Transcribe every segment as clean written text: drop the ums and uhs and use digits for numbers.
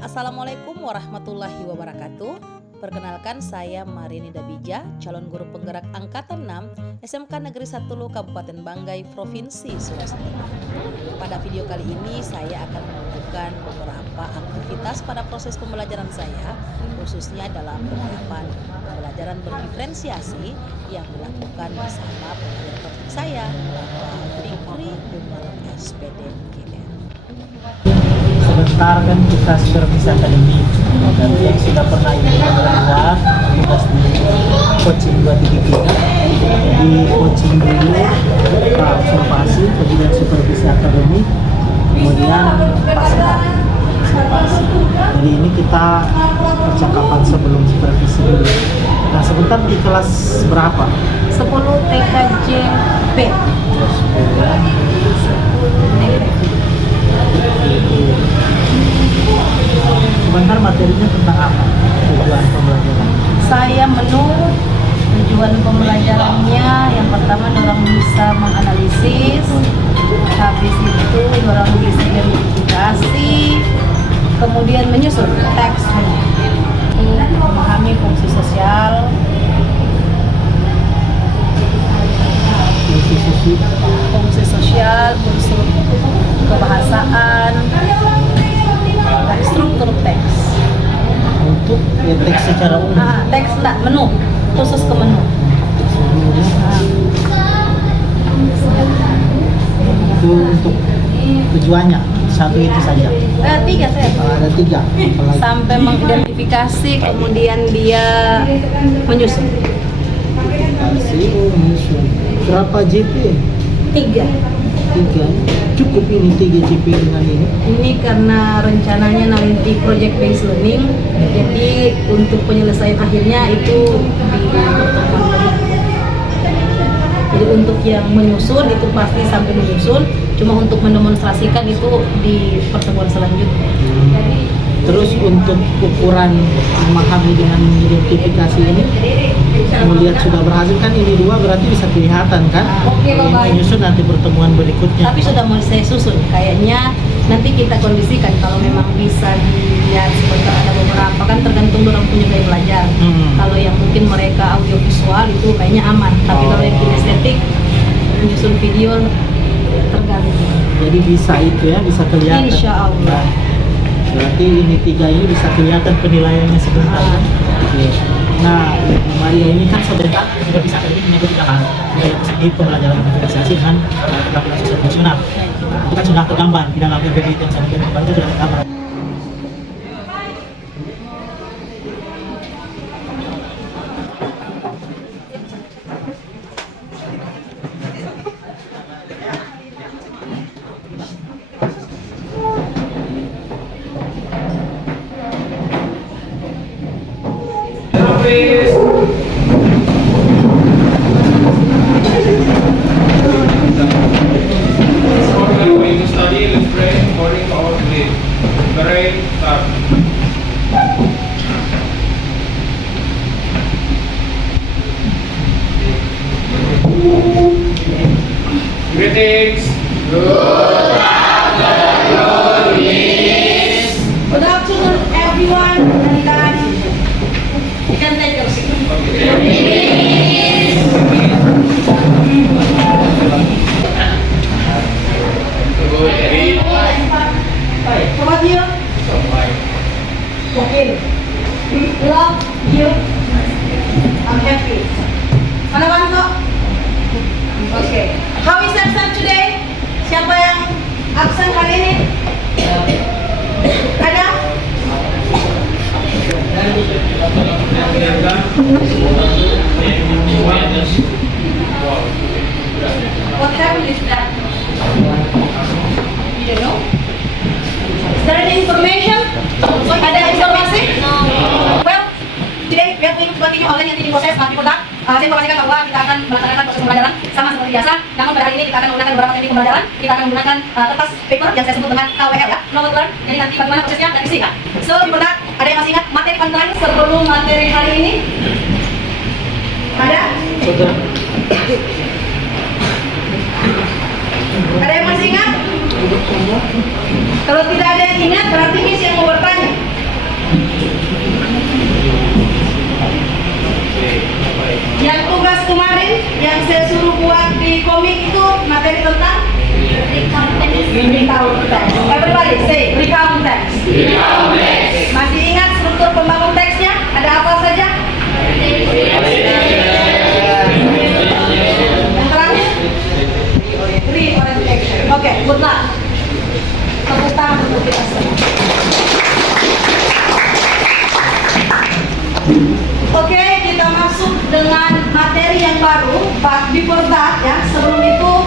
Assalamualaikum warahmatullahi wabarakatuh. Perkenalkan, saya Marini Dabija, calon guru penggerak Angkatan 6 SMK Negeri 1 Kabupaten Banggai, Provinsi Sulawesi Tengah. Pada video kali ini saya akan menunjukkan beberapa aktivitas pada proses pembelajaran saya, khususnya dalam penerapan pembelajaran berdiferensiasi yang dilakukan bersama pengajar topik saya, Bapak Fikri Umar SPD GR. Sebentar kan kita supervisi akademik dan yang sudah pernah ikut pembelajaran tugas di coaching 233 di coaching dulu kita observasi, kemudian supervisi akademik, kemudian observasi. Jadi ini kita percakapan sebelum supervisi dulu. Nah, sebentar di kelas berapa? 10 TKJ B. Sebentar materinya tentang apa? Tujuan pembelajaran. Saya tujuan pembelajarannya yang pertama orang bisa menganalisis, habis itu orang bisa identifikasi, kemudian menyusun teks untuk memahami fungsi sosial, unsur kebahasaan, dan struktur teks. Untuk teks secara umum. Teks enggak, menu, khusus ke menu. Itu untuk tujuannya satu itu saja. Tiga saya. Ada tiga. Apalagi? Sampai mengidentifikasi, kemudian dia menyusun. Menyusun. Berapa JP? Tiga. Cukup ini 3 JP dengan ini. Ini karena rencananya nanti project based learning, jadi untuk penyelesaian akhirnya itu di pertemuan berikutnya. Jadi untuk yang menyusun itu pasti sampai menyusun, cuma untuk mendemonstrasikan itu di pertemuan selanjutnya. Terus untuk ukuran memahami dengan identifikasi ini, melihat sudah berhasil kan ini dua berarti bisa kelihatan kan? Ini menyusun nanti pertemuan berikutnya. Tapi sudah mulai saya susun, kayaknya nanti kita kondisikan kalau memang bisa dilihat sebentar, ada beberapa kan tergantung orang punya gaya belajar. Kalau yang mungkin mereka audiovisual itu kayaknya aman, tapi kalau yang kinestetik menyusun video tergantung. Jadi bisa itu ya, bisa kelihatan. Insya Allah. Berarti ini 3 ini bisa kelihatan penilaiannya sebentar. Oke. Nah, Maria ini kan sebentar sudah bisa kerja menyebut hal dari segi pembelajaran diferensiasi dan keterampilan sosial emosional. Itu kan sudah tergambar di dalam PPT yang saya berikan itu sudah tergambar. Greetings. Good afternoon, everyone. And you can take your seat. How about you? Okay. Love you. I'm happy. Mana Banto? Okay. How is absent today? Siapa yang absen hari ini? Ada? What happened is that? You don't know? Is there any information? Ada informasi? No. Well, today we are going to continue online yang proses nanti produk. Saya informasikan bahwa kita akan melaksanakan proses pembelajaran sama seperti biasa. Namun pada hari ini kita akan menggunakan beberapa teknik pembelajaran. Kita akan menggunakan kertas paper yang saya sebut dengan KWL ya, Knowledge Learn. Jadi nanti bagaimana prosesnya dan disingkat. So di produk ada yang masih ingat materi penting sebelum materi hari ini? Ada? Ada yang masih ingat? Kalau tidak ada yang ingat berarti Miss yang mau bertanya. Recount text. Everybody say recount text. Masih ingat struktur pembangun teksnya? Ada apa saja? Yang terakhir? Reorientation. Oke, good luck. Tepuk tangan untuk kita semua. Oke, kita masuk dengan materi yang baru. But before that, ya, sebelum itu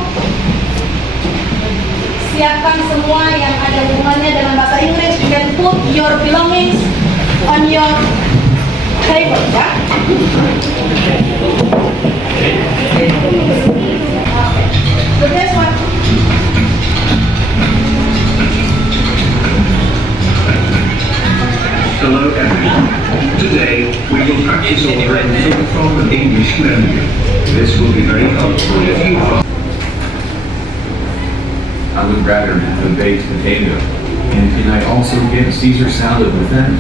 siapkan semua yang ada hubungannya dengan bahasa Inggris. You can put your belongings on your table, ya. The next one. Hello everyone. Today we will practice already from the English menu. This will be very helpful if you I would rather have a baked potato. And can I also get Caesar salad with that?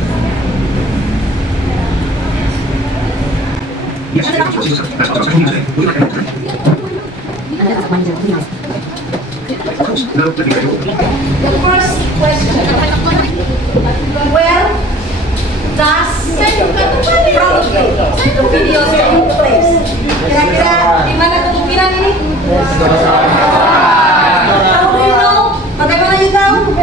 The first question. Where does probably the video take place? Kira-kira di mana kemungkinan ini? How do you know? Bagaimana you tahu?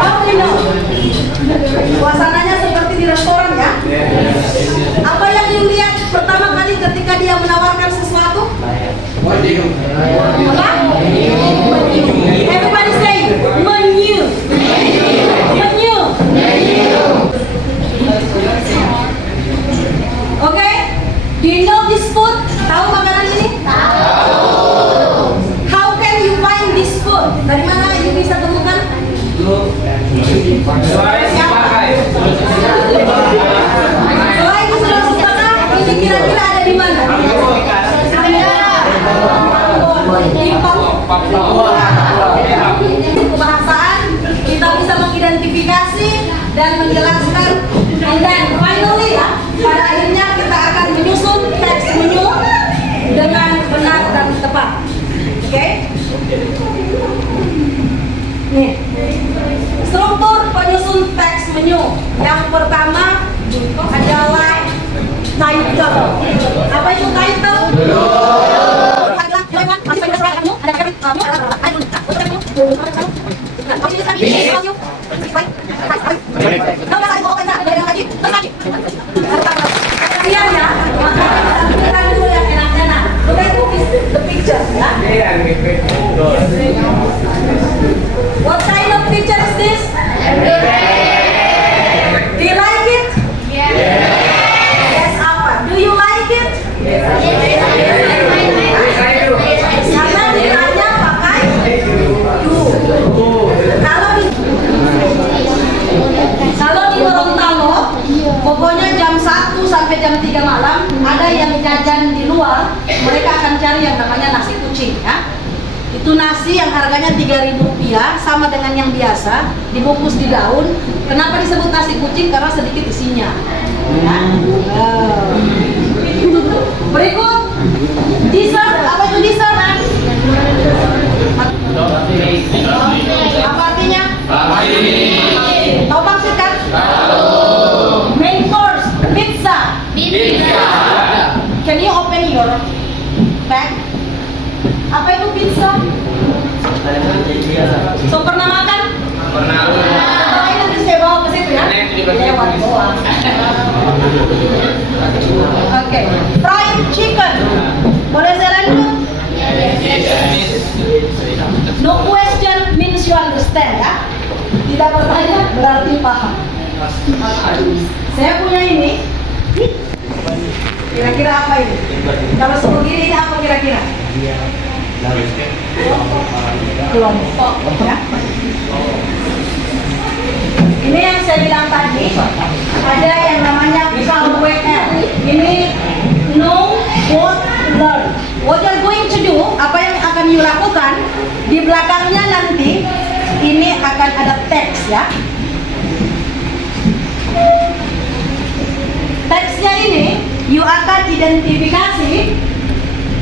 How do you know? Suasananya seperti di restoran, ya? Apa yang you lihat pertama kali ketika dia menawarkan sesuatu? Apa? Everybody say menu. Menu. Okay? Do you know this food? Tahu makanan ini? Tahu. How can you find this food? Dari mana you bisa temukan? Siapa? Selain di Sulawesi Tengah, ini kira-kira ada di mana? Di Papua. Kebahasaan kita bisa mengidentifikasi dan menjelaskan, and then finally, ya, pada akhirnya kita akan menyusun teks menu dengan benar dan tepat. Oke? Nih, struktur penyusun teks menu. Yang pertama adalah title. Apa itu title? Iya ya, kita dulu yang enak-enak. Look at the picture, ya. What kind of picture is this? Do you like it? Yes, apa? Do you like it? Karena ditanya pakai do. Kalau di Gorontalo, pokoknya jam 1 sampai jam 3 malam ada yang jajan di luar, mereka akan cari yang namanya nasi kucing, ya. Itu nasi yang harganya Rp3.000, sama dengan yang biasa, dibungkus di daun. Kenapa disebut nasi kucing? Karena sedikit isinya, ya. Berikut dessert. Apa itu dessert? Apa artinya? Tahu maksud kan? Main course, pizza. Can you open your bag? Apa itu pizza? So pernah makan? Pernah. Ini nanti saya bawa ke situ, ya. Lewat doang. Oke. Fried chicken. Boleh saya lanjut? No question means you understand, ya. Tidak bertanya berarti paham. Saya punya ini. Kira-kira apa ini? Kalau sebegini ini apa kira-kira? Kelompok, ya. Ini yang saya bilang tadi, ada yang namanya KWL. Ini know, what, learn. What you're going to do, apa yang akan you lakukan, di belakangnya nanti ini akan ada teks, ya. Teksnya ini you akan identifikasi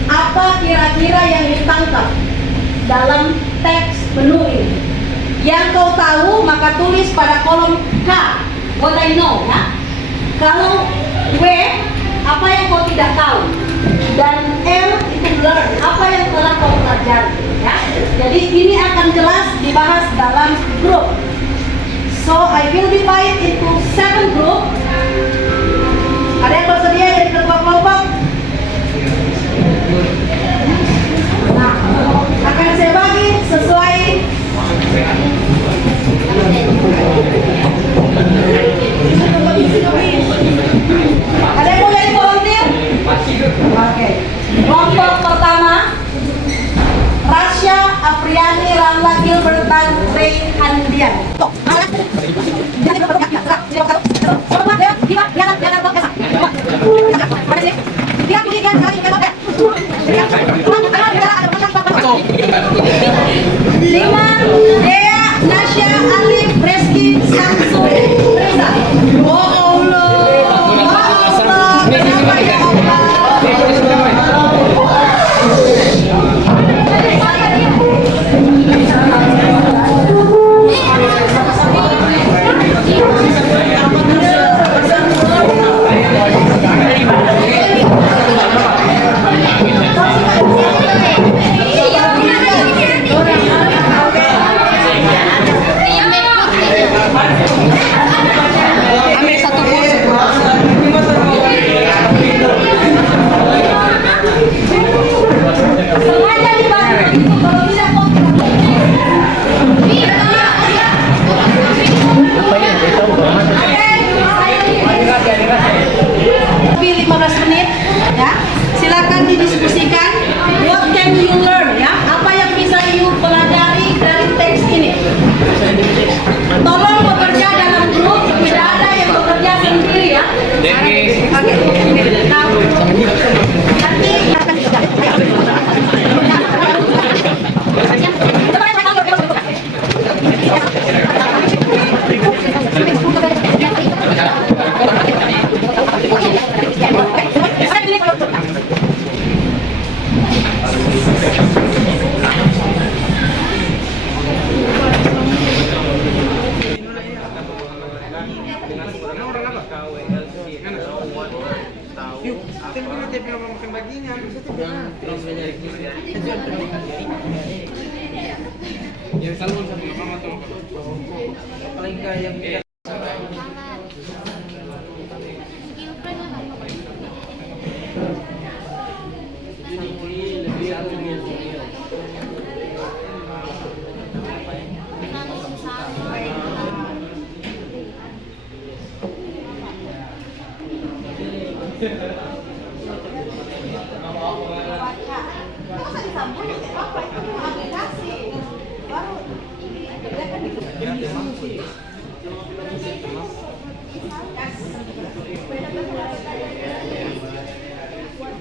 apa kira-kira yang ditangkap dalam teks menu ini? Yang kau tahu maka tulis pada kolom K, what I know, ya. Kalau W, apa yang kau tidak tahu, dan L itu learn, apa yang telah kau pelajari, ya. Jadi ini akan jelas dibahas dalam grup. So I will divide into 7 group. Ada yang bersedia jadi ketua kelompok? Nah, akan saya bagi sesuai ada yang mau jadi volunteer? Oke. Kelompok pertama, Rasya, Apriani, Ramla, Gilbert, dan Ray Handian. Tuh, mana? Jadi berapa ya? Silakan. Coba ya, jangan berkesan. Mana sih? Dia Lima, Dea, Nasya, Alif, Reski, Samsul, Reza. Oh Allah, kenapa ya Allah?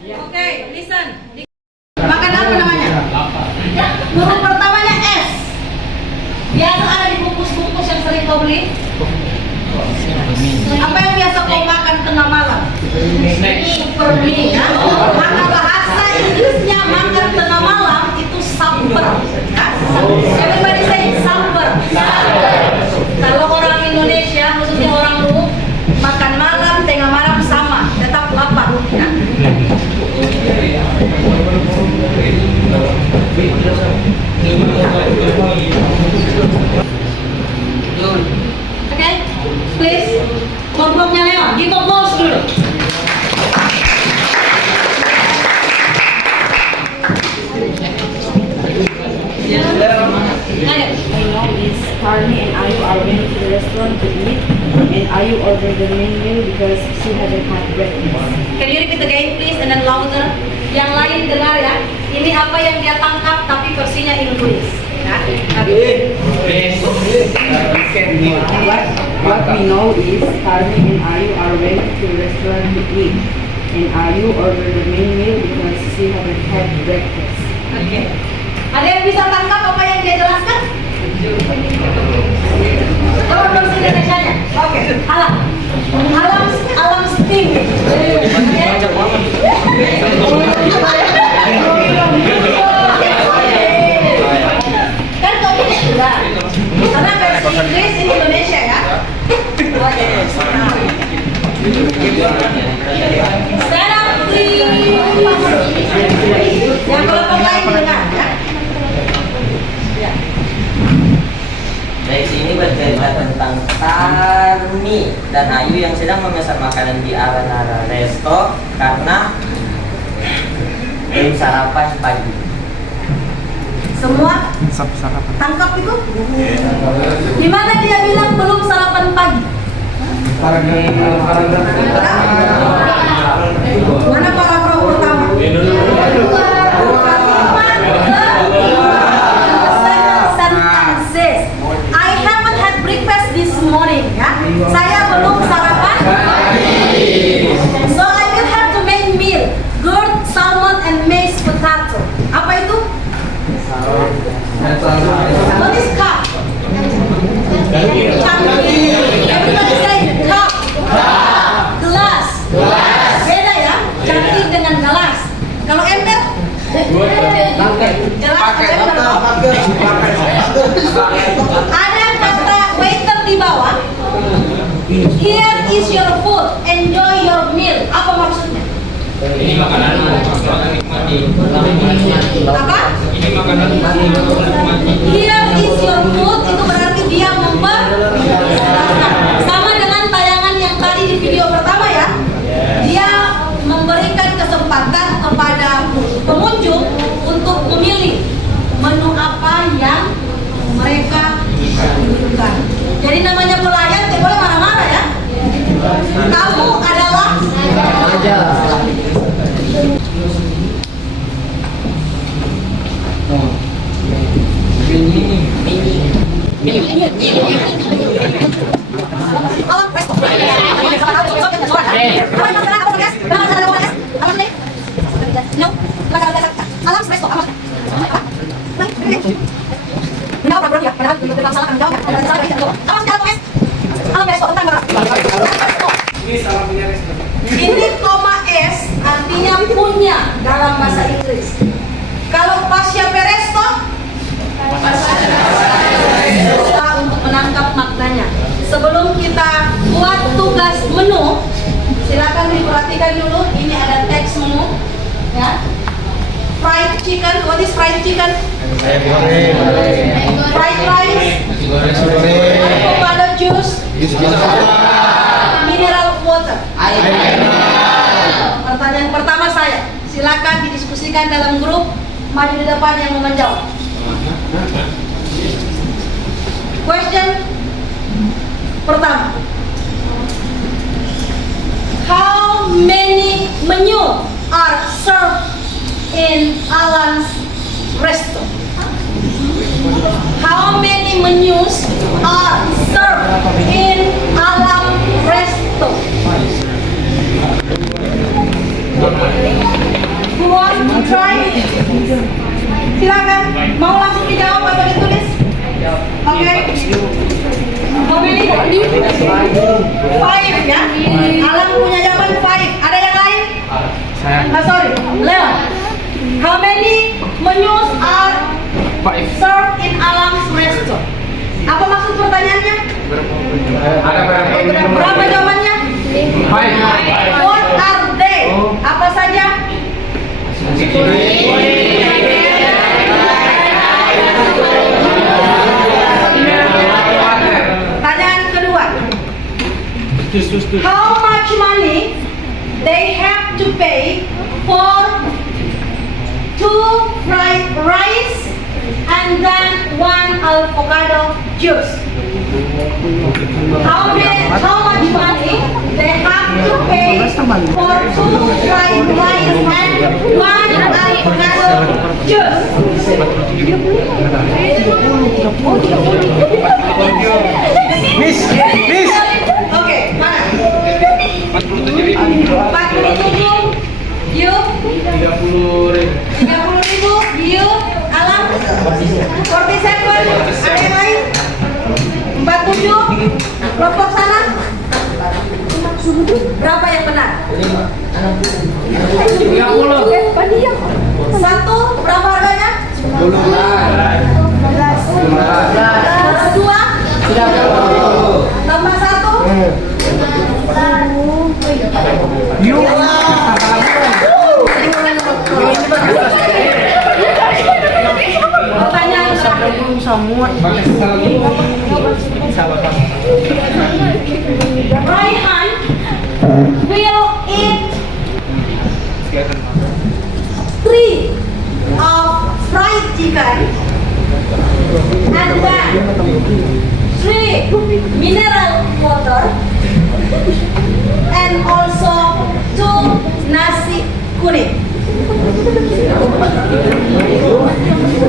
Oke, listen. Makan apa namanya? Huruf pertamanya S. Biasa ada di bungkus-bungkus yang sering kau beli. Apa yang biasa kau makan tengah malam? Permi, ya. Maka bahasa Inggrisnya makan tengah malam itu supper. Everybody say supper. Kalau orang Indonesia, khususnya orang Luwu, makan malam, tengah malam sama, tetap lapar. Ya. Okay, please, kelompoknya Leon, give applause dulu. I know is Carmi and Ayu are went to the restaurant to eat, and Ayu ordered the main meal because she hadn't had breakfast. Can you repeat again please and then louder? Yang lain dengar ya. Ini apa yang dia tangkap tapi versinya Inggris. Ya. What we know is Carmi and Ayu are went to the restaurant to eat, and Ayu ordered the main meal because she hadn't had breakfast. Oke. Ada yang bisa tangkap apa yang dia jelaskan? Coba versi Indonesia-nya. Oke. Alam. Alam steam. Stand up, please. Yang kelompok lain dengar, ya. Ya. Baik, ini bercerita tentang Tarmi dan Ayu yang sedang memesan makanan di Aranara Resto karena belum sarapan pagi. Semua tangkap itu? Gimana dia bilang belum sarapan pagi? Mana paragraf pertama? Sentences. I haven't had breakfast this morning. Ya, saya belum sarapan. So I will have the main meal: gourd, salmon, and mashed potato. Apa itu? What is cup? Everybody say cup. Gelas. Beda ya, cantik dengan gelas. Kalau ember? Gelas. Ada kata waiter di bawah. Here is your food. Enjoy your meal. Apa maksudnya? Ini makanan nikmati. Apa? Ini makanan nikmati. Here is your food itu berarti dia mempersilahkan. Sama dengan tayangan yang tadi di video pertama ya. Dia memberikan kesempatan kepada pengunjung untuk memilih menu apa yang mereka inginkan. Jadi namanya pelayan tidak boleh marah-marah ya. Kamu adalah alam resto. Alam resto. Ini koma S artinya punya dalam bahasa Inggris. Kalau Pasya Peresto susah untuk menangkap maknanya. Sebelum kita buat tugas menu, silakan diperhatikan dulu. Ini ada teks menu, ya. Fried chicken, what is fried chicken? Fried rice, avocado juice, mineral water. Pertanyaan pertama saya, silakan didiskusikan dalam grup. Maju di depan yang mau menjawab. Question pertama. How many menu are served in Alan's Resto? How many menus are served in Alan's Resto? Who wants to try? Silakan. Mau langsung dijawab atau ditulis? Oke. How many? 5 ya. Alan punya jawaban 5. Ada yang lain? Sorry, Leon. How many menus are served in Alan's Resto? Apa maksud pertanyaannya? Berapa jawabannya? 5. What are they? Apa saja? Pertanyaan kedua. How much money they have to pay for 2 fried rice and then 1 avocado juice? How much money they have to pay for 2 fried rice and 1 avocado juice? Miss. Oke, mana? 47. You? 30.000. You? Alam? 47. Ada yang lain? 47. Kelompok sana? Berapa yang benar? 30. 1. Berapa harganya? 2. Tambah 1. semua. Raihan will eat 3 of fried chicken and then 3 mineral water and also 2 nasi kuning.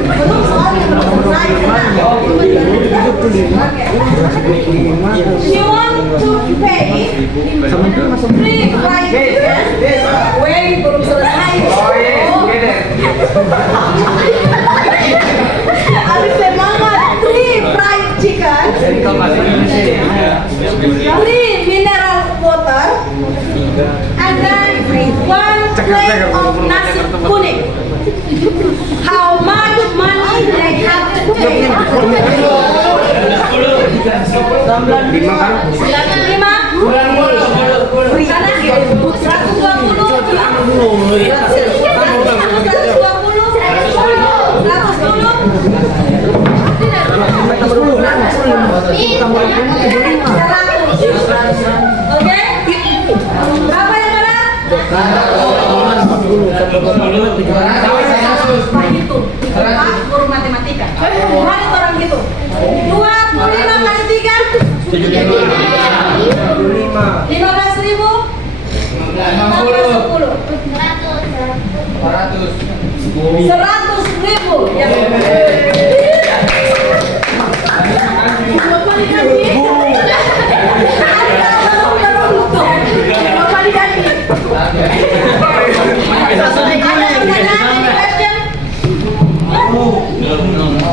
Belum soalnya belum selesai. You want to pay 3 fried chicken? Wait, belum selesai. Harus semangat. 3 fried chicken, 3 mineral water, and then 1 plate of nasi kuning. How much money they have to pay? 5? Sana 120. Oke? Berapa yang mana? Pak guru matematika. Mana orang gitu? 25 kali 3? 15.000? 100.000. Ya.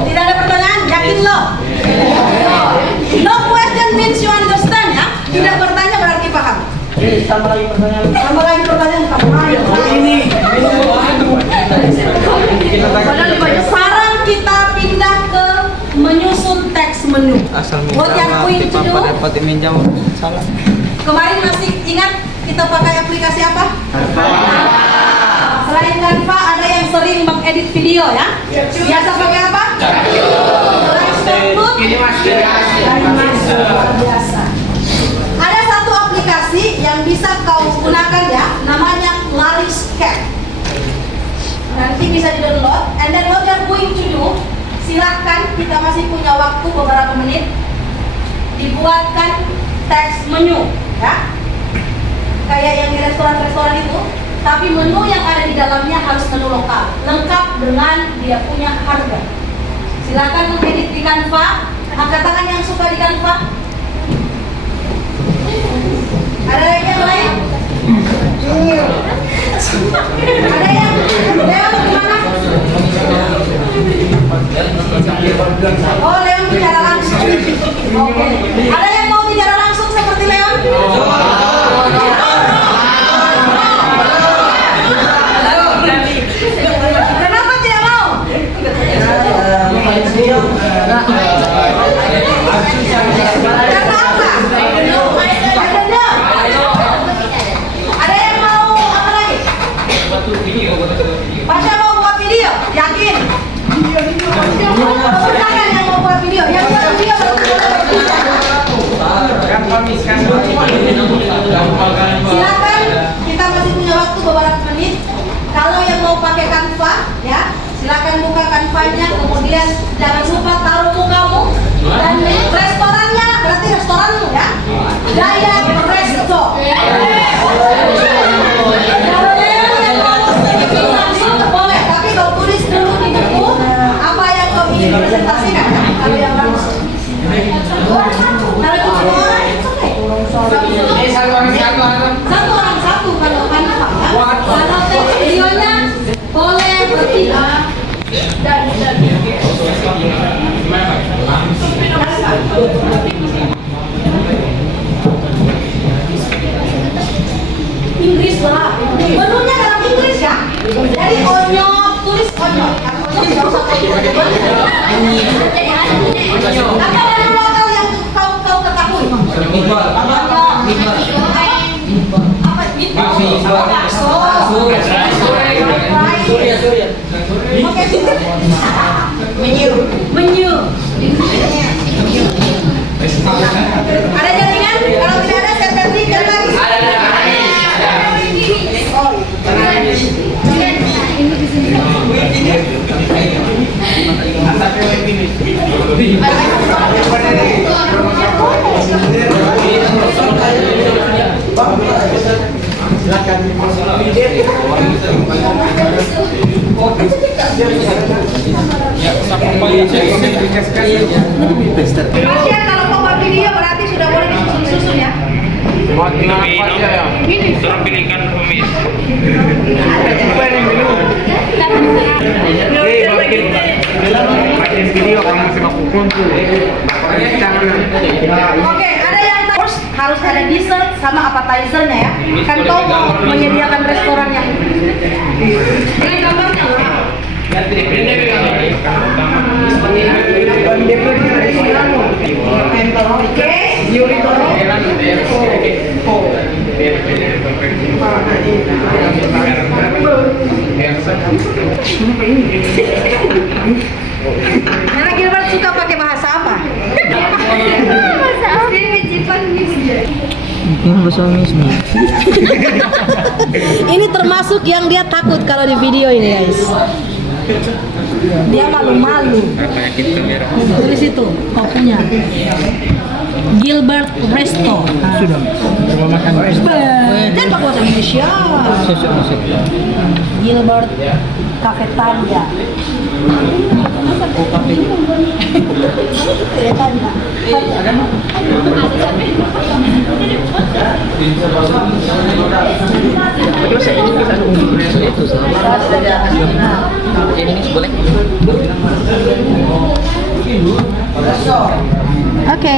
Tidak ada pertanyaan, yakin lo? No question means you understand ya. Tidak bertanya berarti paham. Tambah lagi pertanyaan. Tambah lagi pertanyaan Sekarang kita pindah ke menyusun teks menu. What you are going to do? Kemarin masih ingat kita pakai aplikasi apa? Selain Canva ada yang sering mengedit video ya. Biasa pakai apa? Biasa. Ada satu aplikasi yang bisa kau gunakan ya, namanya Lariscap. Nanti bisa di-download. And then what you are going to do, silahkan, kita masih punya waktu beberapa menit, dibuatkan teks menu ya. Kayak yang di restoran-restoran itu. Tapi menu yang ada di dalamnya harus menu lokal, lengkap dengan dia punya harga. Silakan mengedit di Canva. Angkat tangan yang suka di Canva. Ada yang lain? Ada yang Leon gimana? Oh, Leon bicara langsung. Oke. Ada yang mau bicara langsung seperti Leon? Kenapa tidak mau? Karena apa? Ada yang mau apa lagi? Pasha mau buat video? Yakin? Tangan yang mau buat video. Yang buat video silakan, kita masih punya waktu beberapa menit. Kalau yang mau pakai Canva ya, silakan buka Canva-nya, kemudian jangan lupa taruh mukamu dan restorannya, berarti restoranmu ya. Dayat Resto. Langsung boleh, tapi kau tulis dulu di buku apa yang kau ingin presentasikan ya. Kalau yang langsung. Kalau cuma orang, satu orang satu kalau Canva ya. Kalau teks videonya boleh bertiga dan Inggris lah. Menunya dalam Inggris ya. Jadi onyok, tulis onyok. Apa menu lokal yang kau ketahui? Apa? Bakso. Oke. Menyu. Ada jaringan? Kalau tidak ada, saya tertinggal lagi. Mas ya, kalau mau buat video berarti sudah boleh disusun-susun ya. Suruh pilihkan kumis. Video kamu masih makukun tuh. Oke, ada yang harus ada dessert sama appetizer-nya ya. Kan kau mau menyediakan restoran yang ini gambarnya. Karena Gilbert suka pakai bahasa apa? Ini termasuk yang dia takut kalau di video ini guys. Dia malu-malu. Tulis itu kopinya. Gilbert Resto. Sudah. Coba makan. Dan pakai bahasa Indonesia. Gilbert Cafetaria. Oke.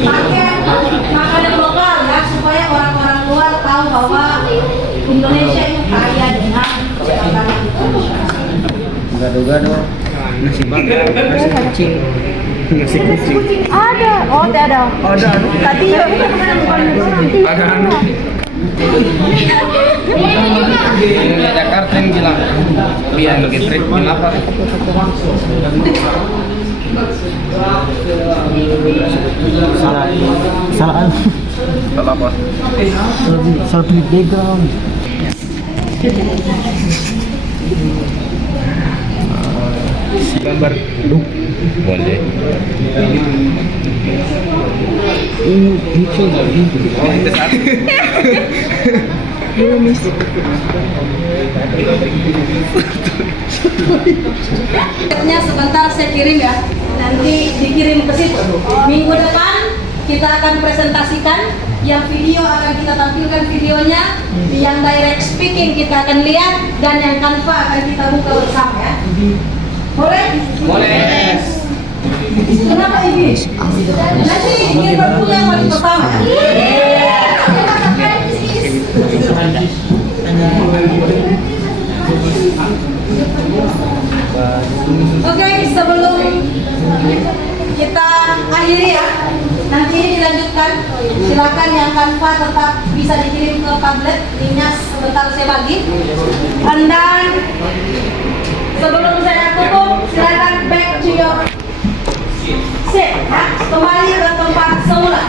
Pakai makanan lokal ya supaya orang-orang luar tahu bahwa Indonesia itu kaya dengan makanan. Gado-gado. Nasi bakar, nasi kucing. Nasi kucing. Ada, oh ada. Ada anu. Tadi ya. Ada anu. Jakarta yang bilang biar lebih trip kenapa? Salah apa? Salah pilih background. Gambar duk boleh. Ini lucu lagi. Oh itu satu. Akhirnya sebentar saya kirim ya. Nanti dikirim ke situ. Minggu depan kita akan presentasikan. Yang video akan kita tampilkan videonya. Yang direct speaking kita akan lihat. Dan yang Canva akan kita buka bersama ya. Boleh? Boleh. Kenapa ini? Nanti ingin berpunya yang paling pertama. Oke, sebelum kita akhiri ya, nanti ini dilanjutkan. Silakan yang Canva tetap bisa dikirim ke tablet, linknya sebentar saya bagi. Dan sebelum saya tutup, silakan back to your seat, ya. Kembali ke tempat semula.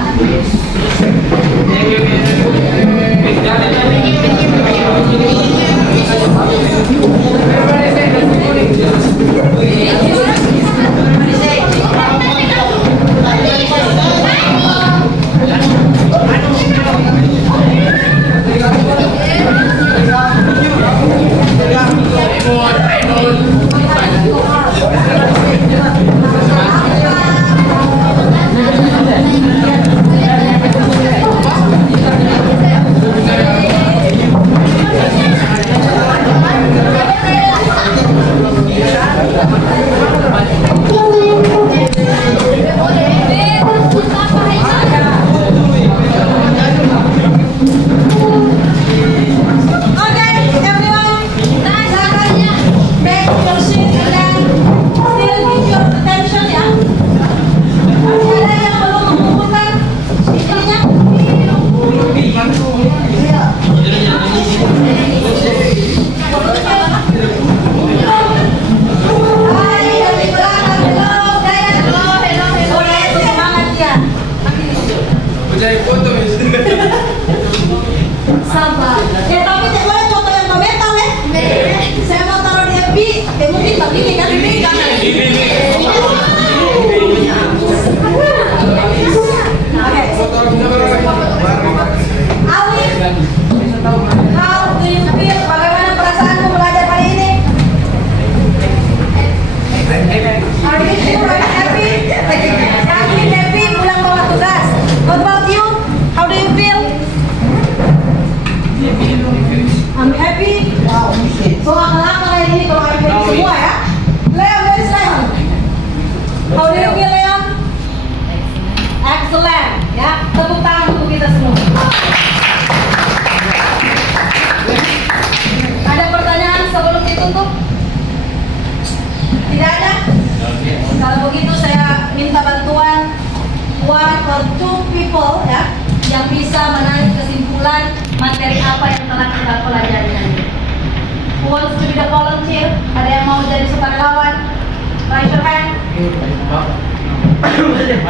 ini kan ini jangan. Oke. Alif, how do you feel? Bagaimana perasaanmu belajar hari ini? Are you sure I'm happy? Happy pulang bawa tugas. What about you? How do you feel? I'm happy. Wow. So lama hari ini kalau I'm happy semua ya. Leon, where is Leon? How do you feel, Leon? Excellent. Ya, tepuk tangan untuk kita semua. Ada pertanyaan sebelum ditutup? Tidak ada? Kalau begitu saya minta bantuan one or two people ya yang bisa menarik kesimpulan materi apa yang telah kita pelajari nanti. Who wants to be the volunteer? Ada yang mau jadi sukarelawan? Raise your hand.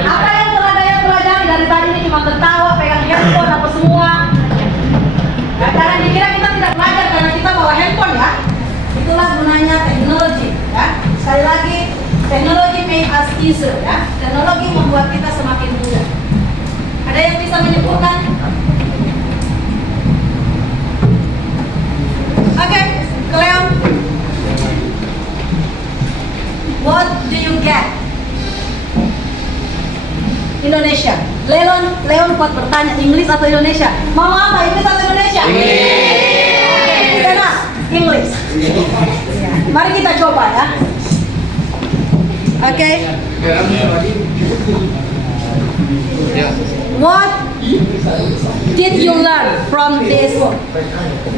Apa yang telah saya pelajari dari tadi ini cuma ketawa, pegang handphone apa semua? Jangan dikira kita tidak belajar karena kita bawa handphone ya. Itulah gunanya teknologi ya. Sekali lagi, teknologi make us easier ya. Teknologi membuat kita semakin mudah. Ada yang bisa menyebutkan? Oke, Leon. What do you get? Indonesia. Leon buat bertanya Inggris atau Indonesia? Mau apa? Inggris atau Indonesia? Inggris. Mari kita coba ya. Oke. What did you learn from this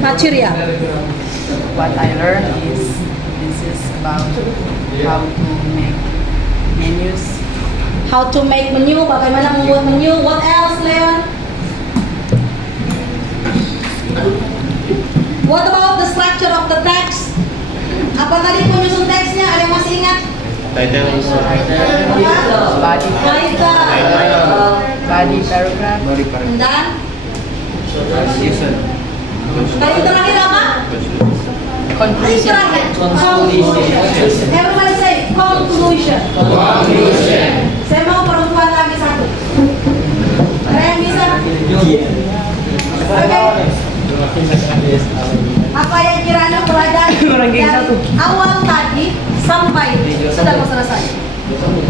material? What I learned is this is about how to make menus. How to make menu, bagaimana membuat menu. What else, Leon? What about the structure of the text? Apa tadi penyusun teksnya? Ada yang masih ingat? Body paragraph. Dan tadi terakhir apa? Conclusion. Everybody say conclusion. Saya mau perempuan lagi satu. Ada yang bisa? Oke. Apa yang kiranya pelajari dari awal tadi sampai sudah mau selesai?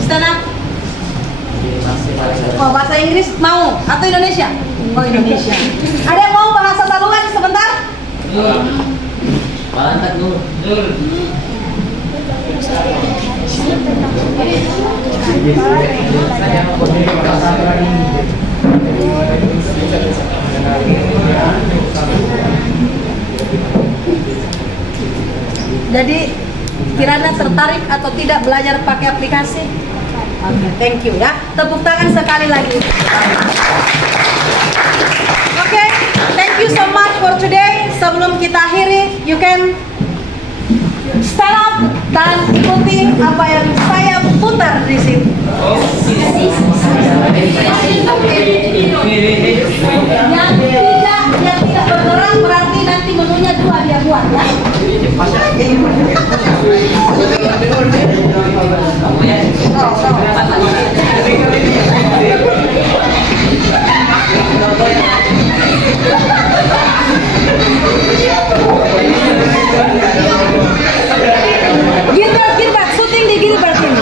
Stand up. Oh, bahasa Inggris mau atau Indonesia? Oh, Indonesia. Ada yang mau bahasa Taluan sebentar? Balantag dulu. Jadi Kirana tertarik atau tidak belajar pakai aplikasi? Oke, thank you ya. Tepuk tangan sekali lagi. Oke, thank you so much for today. Sebelum kita akhiri, you can stand up dan ikuti apa yang saya putar di sini. Yang tidak bergerak berarti nanti menunya dua dia buat ya. Gilbert, syuting di Gilbert ini.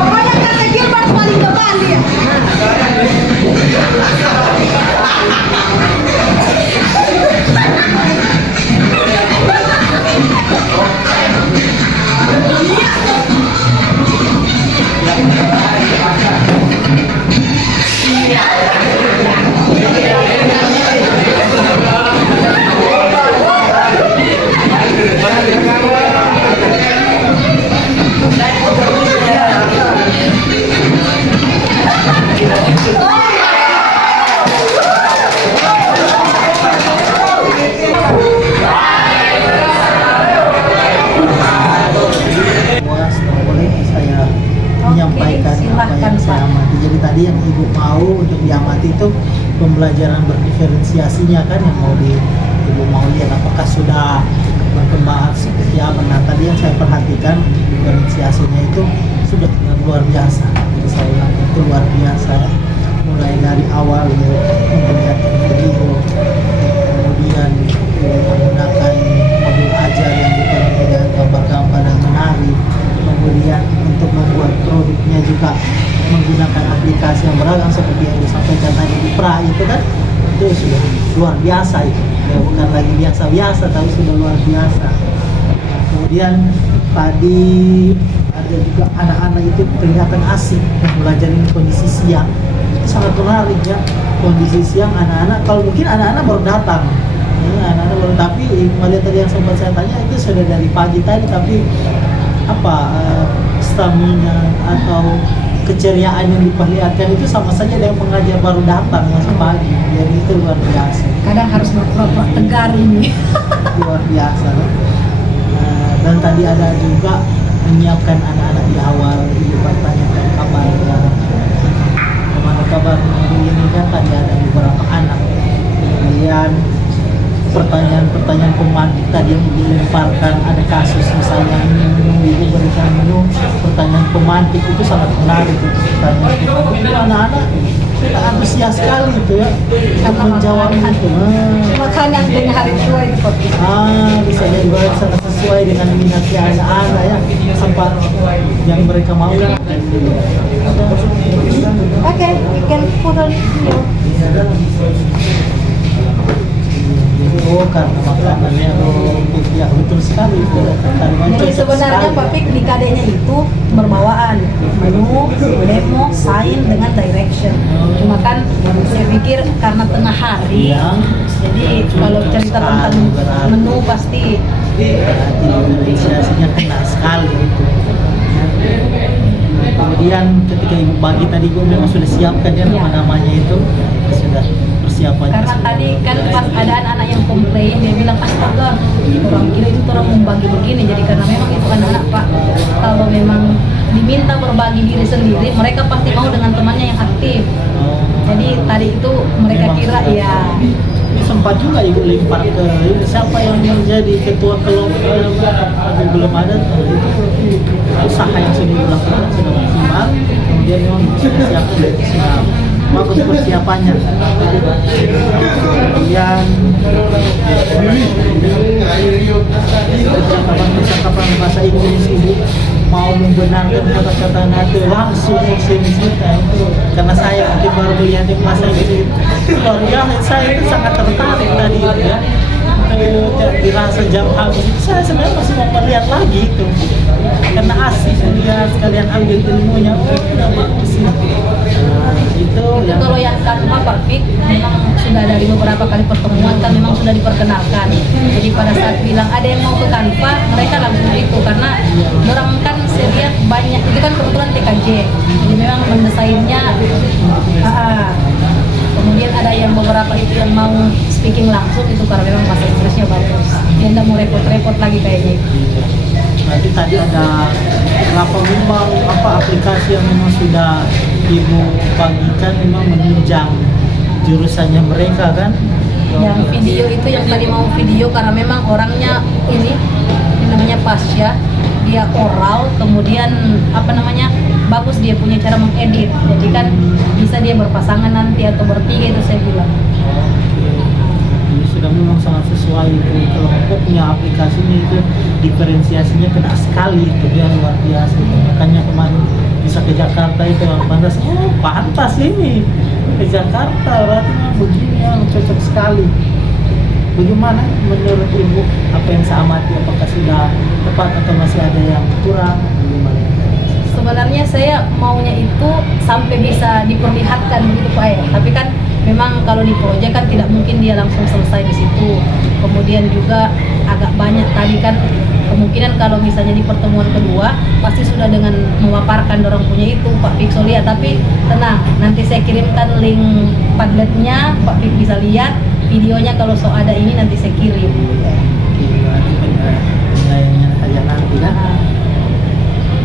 Pokoknya kata Gilbert paling depan dia. Boleh saya menyampaikan apa yang saya amati. Jadi tadi yang ibu mau untuk diamati itu pembelajaran berdiferensiasinya kan, yang mau ibu mau lihat apakah sudah berkembang seperti apa. Nah tadi yang saya perhatikan diferensiasinya itu sudah luar biasa. Jadi saya bilang itu luar biasa, mulai dari awal memperlihatkan video, kemudian menggunakan modul ajar yang dipenuhi dengan gambar-gambar dan menarik, kemudian untuk membuat produknya juga menggunakan aplikasi yang beragam seperti yang disampaikan tadi di pra itu kan, itu sudah luar biasa itu ya, bukan lagi biasa-biasa tapi sudah luar biasa. Nah, kemudian tadi ada juga anak-anak itu kelihatan asik belajar ini kondisi siang, itu sangat menarik ya, kondisi siang anak-anak, kalau mungkin anak-anak baru datang ya, anak-anak baru, tapi melihat tadi yang sempat saya tanya itu sudah dari pagi tadi, tapi apa stamina atau keceriaan yang diperlihatkan itu sama saja dengan pengajar baru datang masih pagi, jadi itu luar biasa. Kadang harus berpura-pura tegar ini. Luar biasa. Dan tadi ada juga menyiapkan anak-anak di awal, ibu bertanyakan kabarnya, kemana kabar ini kan, tadi ada beberapa anak, kemudian pertanyaan-pertanyaan pemantik tadi yang dilemparkan, ada kasus misalnya ibu berikan menu, pertanyaan pemantik itu sangat menarik itu pertanyaan pemantik. Itu anak-anak kita antusias sekali itu ya untuk menjawab itu. Makanan dengan hari tua itu Pak. Bisa jadi sangat sesuai dengan minatnya anak-anak ya, sempat yang mereka mau ya. Oke, we can put on video. Oh, karena makanannya ya betul sekali itu. Jadi sebenarnya Pak Fik di KD-nya itu berbawaan menu, demo, sign dengan direction. Cuma kan saya pikir karena tengah hari, jadi kalau cerita tentang menu pasti diferensiasinya kena sekali itu. Kemudian ketika ibu bagi tadi gue memang sudah siapkan ya nama-namanya itu, sudah persiapannya. karena tadi kan pas ada anak-anak yang komplain, dia bilang astaga orang kira itu orang membagi begini. Jadi karena memang itu anak-anak Pak, kalau memang diminta berbagi diri sendiri, mereka pasti mau dengan temannya yang aktif. Jadi tadi itu mereka kira ya sempat juga ibu lempar ke siapa yang menjadi ketua kelompok, belum ada itu usaha yang sudah dilakukan sudah maksimal, kemudian memang siapkan sudah bagus persiapannya. Kemudian percakapan bahasa Inggris ibu mau membenarkan kata-kata NATO langsung kita itu, karena saya mungkin baru melihat yang bahasa Inggris itu luar biasa. Saya itu sangat tertarik tadi itu ya, dirasa jam habis itu saya sebenarnya masih mau melihat lagi itu karena asik melihat sekalian ambil ilmunya. Oh udah bagus sih. Itu kalau yang Kanva Pak Fik memang sudah dari beberapa kali pertemuan kan memang sudah diperkenalkan. Jadi pada saat bilang ada yang mau ke Kanva, mereka langsung itu karena orang kan saya lihat banyak itu kan kebetulan TKJ. Jadi memang mendesainnya kemudian ada yang beberapa itu yang mau speaking langsung itu karena memang bahasa Inggrisnya bagus. Dia nggak mau repot-repot lagi kayaknya. Berarti tadi ada berapa memang aplikasi yang memang sudah ibu bagikan memang menunjang jurusannya mereka kan? Yang video itu yang tadi mau video karena memang orangnya ini namanya Pasya, dia oral, kemudian bagus dia punya cara mengedit, jadi kan bisa dia berpasangan nanti atau bertiga itu saya bilang. Ini sudah memang sangat sesuai itu kelompoknya, aplikasinya itu diferensiasinya kena sekali itu, dia luar biasa itu. Makanya kemarin bisa ke Jakarta itu pantas, oh pantas ini ke Jakarta berarti begini yang cocok sekali. Bagaimana menurut ibu apa yang saya amati, apakah sudah tepat atau masih ada yang kurang? Bagaimana? Sebenarnya saya maunya itu sampai bisa diperlihatkan gitu Pak ya. Tapi kan memang kalau di proyek kan tidak mungkin dia langsung selesai di situ. Kemudian juga agak banyak tadi kan kemungkinan kalau misalnya di pertemuan kedua pasti sudah dengan memaparkan orang punya itu Pak Fik lihat. Tapi tenang, nanti saya kirimkan link Padletnya, Pak Fik bisa lihat videonya kalau ada ini nanti saya kirim. Oke, berarti penilaiannya saja nanti kan?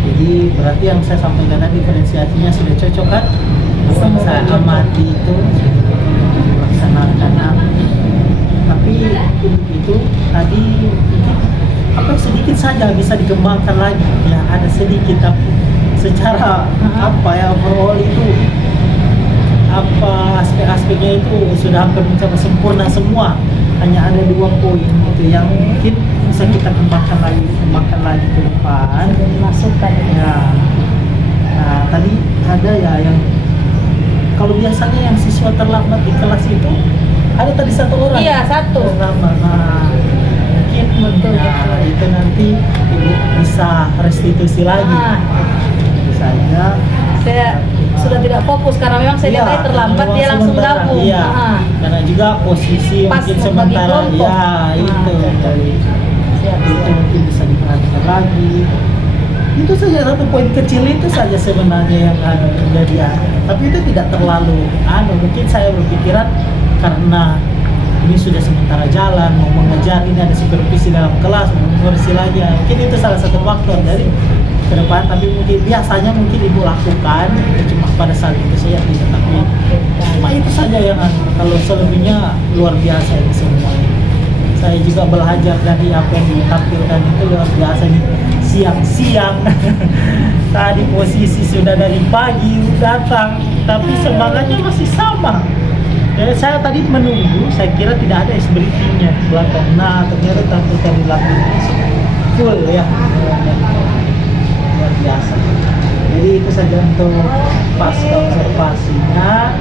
Oke, Jadi berarti yang saya sampaikan tadi diferensiasinya sudah cocok kan? Apa yang saya amati itu melaksanakan. Tapi untuk itu tadi mungkin apa sedikit saja bisa dikembangkan lagi. Ya ada sedikit tapi secara apa ya overall itu apa aspek-aspeknya itu sudah hampir mencapai sempurna semua. Hanya ada 2 poin itu yang mungkin bisa kita kembangkan lagi ke depan. Masukkan. Ya. Nah, tadi ada ya yang kalau biasanya yang siswa terlambat di kelas itu ada tadi 1 orang. Iya, 1. Terlambat. Nah, mungkin betul. Itu nanti ibu bisa restitusi lagi. Misalnya Saya sudah tidak fokus karena memang saya lihat dia terlambat, dia langsung gabung. Iya. Karena juga posisi Pas mungkin membagi sementara kelompok. ya itu dari Siap, itu siap. mungkin bisa diperhatikan lagi. Itu saja 1 poin kecil itu saja sebenarnya yang terjadi ya. Tapi itu tidak terlalu mungkin saya berpikiran karena ini sudah sementara jalan mau mengejar, ini ada supervisi dalam kelas mau mengurusi lagi ya. Mungkin itu salah satu faktor dari ke depan, tapi mungkin biasanya mungkin ibu lakukan cuma pada saat itu saya tidak, tapi cuma itu saja yang kalau selebihnya luar biasa ini semua. Saya juga belajar dari apa yang ditampilkan itu luar biasa ini siang-siang. Tadi posisi sudah dari pagi datang, tapi semangatnya masih sama. Ya, saya tadi menunggu, saya kira tidak ada ice breaking-nya di belakang. Nah, ternyata tampilkan di belakang full ya. Luar biasa. Jadi itu saja untuk pasca observasinya.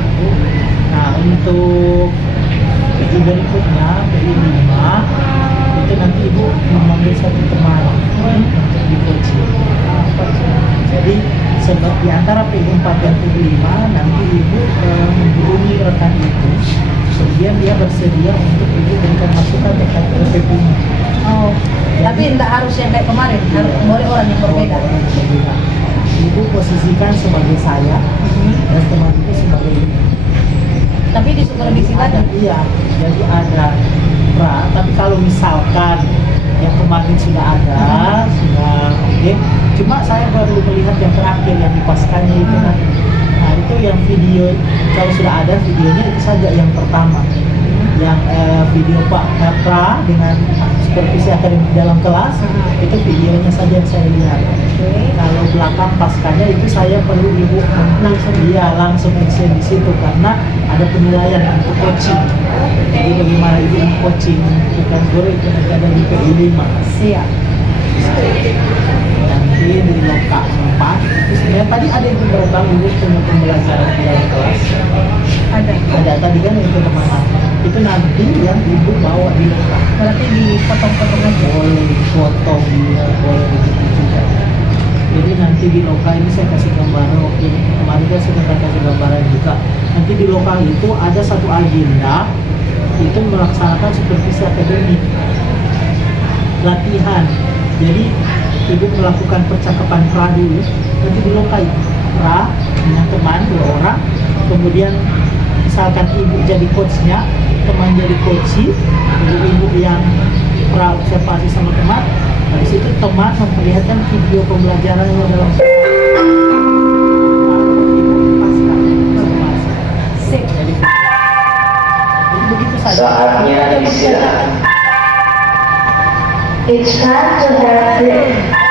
Nah, untuk PI berikutnya, PI 5 itu nanti ibu memanggil 1 teman untuk di coaching. Jadi di antara PI 4 dan PI 5 nanti ibu menghubungi rekan itu, kemudian dia bersedia untuk ibu berikan masukan terkait RPP-nya. Oh, tapi tidak harus yang kayak kemarin, harus boleh orang yang berbeda. Ibu posisikan sebagai saya dan teman itu sebagai ibu. Tapi di supervisi tadi. Iya, jadi ada pra. Tapi kalau misalkan yang kemarin sudah ada, sudah oke. Cuma saya baru melihat yang terakhir yang dipaskannya itu nanti. Nah itu yang video, kalau sudah ada videonya itu saja yang pertama. Yang video Pak Pra dengan supervisi akademik dalam kelas, itu videonya saja yang saya lihat. Kalau belakang paskanya itu saya perlu ibu langsung action di situ karena ada penilaian untuk coaching. Jadi bagaimana ibu coaching bukan guru itu nanti ada di PI 5. Siap. Nanti di loka 4 itu sebenarnya tadi ada yang berbang ibu punya pembelajaran di dalam kelas. Ada tadi kan itu kemana? Itu nanti yang ibu bawa di loka. Berarti dipotong-potong aja. Boleh dipotong, boleh begitu juga. Jadi nanti di loka ini saya kasih gambaran, oke kemarin kan saya kasih gambaran juga. Nanti di loka itu ada 1 agenda, itu melaksanakan supervisi akademik, latihan. Jadi ibu melakukan percakapan pra dulu, nanti di loka itu pra dengan teman 2 orang, kemudian misalkan ibu jadi coachnya, teman jadi coachee, jadi ibu yang pra observasi sama teman. Habis itu teman memperlihatkan video pembelajarannya dalam Sip. jadi begitu saja. Saatnya istirahat. It's time to have dinner.